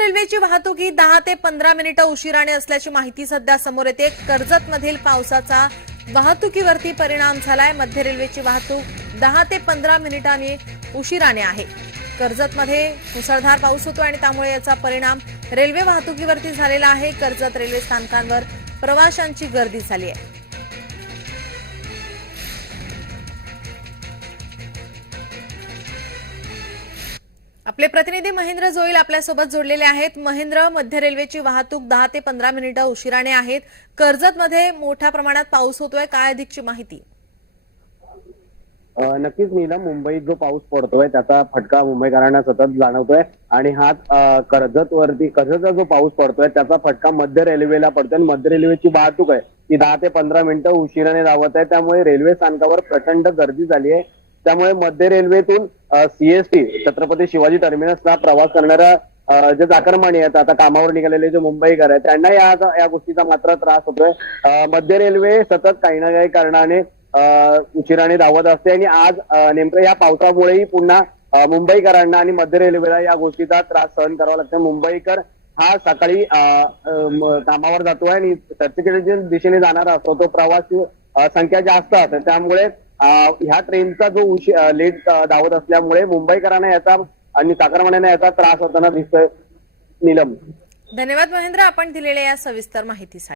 रेल्वेची वाहतूक ही दहा ते पंधरा मिनिटं उशिराने असल्याची माहिती सध्या समोर येते. कर्जत मधील पावसाचा वाहतुकीवरती परिणाम झालाय. मध्य रेल्वेची वाहतूक दहा ते पंधरा मिनिटांनी उशिराने आहे. कर्जतमध्ये मुसळधार पाऊस होतो आणि त्यामुळे याचा परिणाम रेल्वे वाहतुकीवरती झालेला आहे. कर्जत रेल्वे स्थानकांवर प्रवाशांची गर्दी झाली आहे. आपले प्रतिनिधी महेंद्र जोईल आपल्यासोबत जोडलेले आहेत. महेंद्र मध्य रेल्वेची वाहतूक दहा ते पंधरा मिनिटं उशिराने आहेत. कर्जतमध्ये मोठ्या प्रमाणात पाऊस होतोय. काय अधिकची माहिती? नक्कीच नीलम मुंबईत जो पाऊस पडतोय त्याचा फटका मुंबईकरांना सतत जाणवतोय. आणि हा कर्जतवरती कर्जत वरती कर्जतचा जो पाऊस पडतोय त्याचा फटका मध्य रेल्वेला पडतोय. आणि मध्य रेल्वेची वाहतूक आहे ती दहा ते पंधरा मिनिटं उशिराने धावत आहे. त्यामुळे रेल्वे स्थानकावर प्रचंड गर्दी झाली आहे. त्यामुळे मध्य रेल्वेतून सीएसटी छत्रपती शिवाजी टर्मिनसला प्रवास करणाऱ्या जे चाकरमानी आहेत आता कामावर निघालेले जे मुंबईकर आहेत त्यांना या या गोष्टीचा मात्र त्रास होतोय. मध्य रेल्वे सतत काही ना काही कारणाने उशिराने धावत असते आणि आज नेमकं या पावसामुळेही पुन्हा मुंबईकरांना आणि मध्य रेल्वेला या गोष्टीचा त्रास सहन करावा लागतो मुंबईकर हा सकाळी कामावर जातोय आणि चर्चगेटच्या दिशेने जाणारा असतो. तो प्रवासी संख्या जास्त असते. त्यामुळे ह्या ट्रेनचा जो उशी लेट धावत असल्यामुळे मुंबईकरांना याचा आणि चाकरमान्यांना याचा त्रास होताना दिसतोय नीलम. धन्यवाद महेंद्र आपण दिलेल्या या सविस्तर माहितीसाठी.